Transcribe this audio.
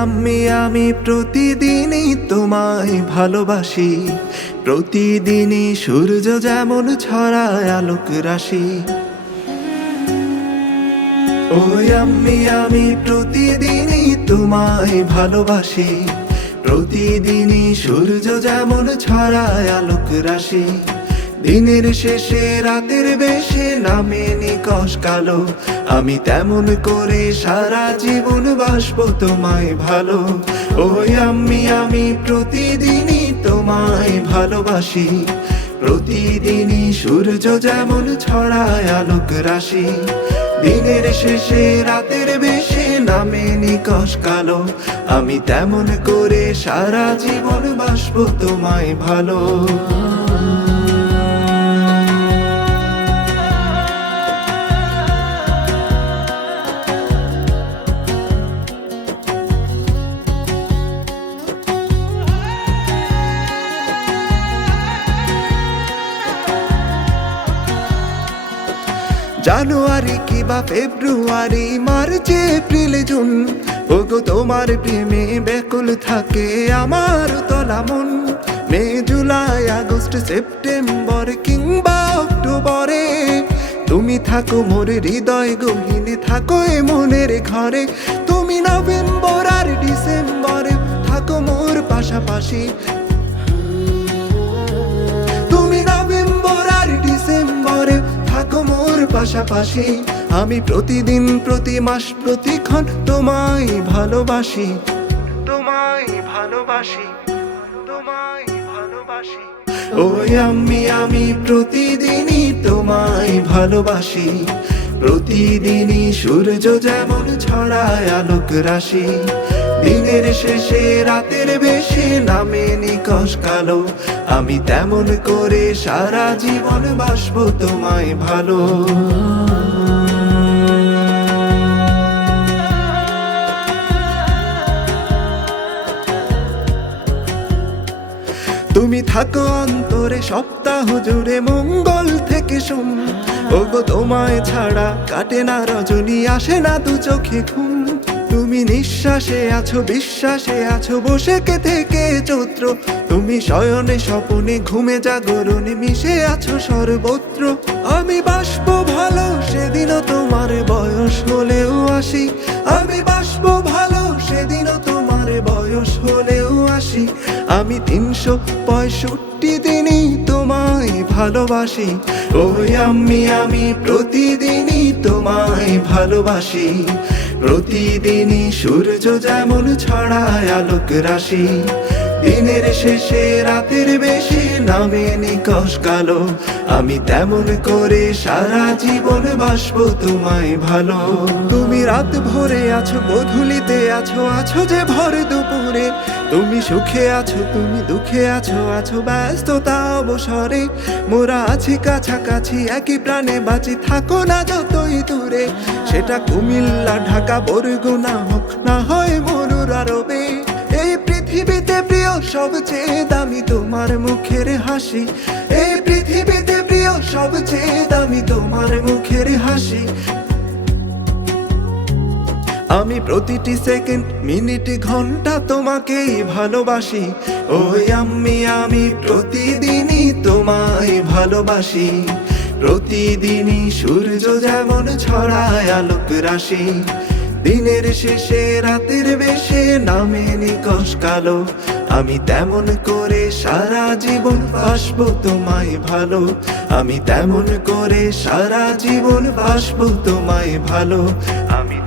আমি প্রতিদিনই তোমায় ভালোবাসি, প্রতিদিনই সূর্য যেমন ছড়ায় আলোক রাশি। আমি প্রতিদিনই তোমায় ভালোবাসি, প্রতিদিনই সূর্য যেমন ছড়ায় আলোক রাশি। দিনের শেষে রাতের বেশে নামে নিকশ কালো, আমি তেমন করে সারা জীবন বাসবো তোমায় ভালো। আমি প্রতিদিনই তোমায় ভালোবাসি, প্রতিদিনই সূর্য যেমন ছড়ায় আলোক রাশি। দিনের শেষে রাতের বেশে নামে নিকশ কালো, আমি তেমন করে সারা জীবন বাসবো তোমায় ভালো। জানুয়ারি কিবা ফেব্রুয়ারি, মার্চ, এপ্রিল, জুন, ওগো তোমার প্রেমে ব্যাকুল থাকে আমার তলা মন। মে, জুলাই, আগস্ট, সেপ্টেম্বর কিংবা অক্টোবরে তুমি থাকো মোর হৃদয় গহীনে, থাকো এ মনের ঘরে। তুমি নভেম্বর আর ডিসেম্বরে থাকো মোর পাশাপাশি, তুমি নভেম্বর আর ডিসেম্বরে থাকো মোর পাশাপাশি। আমি প্রতিদিন, প্রতি মাস, প্রতিক্ষণ তোমায় ভালোবাসি, তোমায় ভালোবাসি, তোমায় ভালোবাসি। আমি প্রতিদিনই তোমায় ভালোবাসি, প্রতিদিনই সূর্য যেমন ছড়ায় আলোক রাশি। দিনের শেষে রাতের বেশে নামে নিকশ কালো, আমি তেমন করে সারা জীবন বাসবো তোমায় ভালো। তুমি থাকো অন্তরে সপ্তাহ জুড়ে মঙ্গল থেকে সোম, ওগো তোমায় ছাড়া কাটে না রজনী, আসে না দু চোখে ঘুম। তুমি নিঃশ্বাসে আছো, বিশ্বাসে আছো, বসে কে থেকে চৈত্র। তুমি শয়নে স্বপনে ঘুমে জাগরণে মিশে আছো সর্বত্র। আমি বাসবো ভালো সেদিনও তোমার বয়স হলেও আসি, আমি বাসবো ভালো সেদিনও তোমার বয়স হলেও আসি। আমি 365 দিনই তোমায় ভালোবাসি। আমি প্রতিদিনই তোমায় ভালোবাসি, প্রতিদিনই সূর্য যেমন ছড়ায় আলোক রাশি। দিনের শেষে রাতের বেশে নামে নিকশ কালো, আমি তেমন করে সারা জীবন বাসবো তোমায় ভালো। তুমি রাত ভরে আছো, গোধূলিতে আছো, আছো যে ভর দুপুরে। তুমি সুখে আছো, তুমি দুঃখে আছো, আছো ব্যস্ততা অবসরে। মোরা আছি কাছাকাছি, একই প্রাণে বাঁচি, থাকো না যতই দূরে। সেটা কুমিল্লা, ঢাকা, বরগুনা হোক না হয় মরুর আরবে। এই পৃথিবীতে প্রিয় সবচেয়ে দামি তোমার মুখের হাসি, এই পৃথিবীতে প্রিয় সবচেয়ে দামি তোমার মুখের হাসি। আমি প্রতিটি সেকেন্ড, মিনিট, ঘন্টা তোমাকেই ভালোবাসি। আমি প্রতিদিনই তোমায় ভালোবাসি, প্রতিদিনই সূর্য যেমন ছড়ায় আলোক রাশি। দিনের শেষে রাতের বেশে নামে নিকশ কালো, আমি তেমন করে সারা জীবন বাসবো তোমায় ভালো। আমি তেমন করে সারা জীবন বাসবো তোমায় ভালো। আমি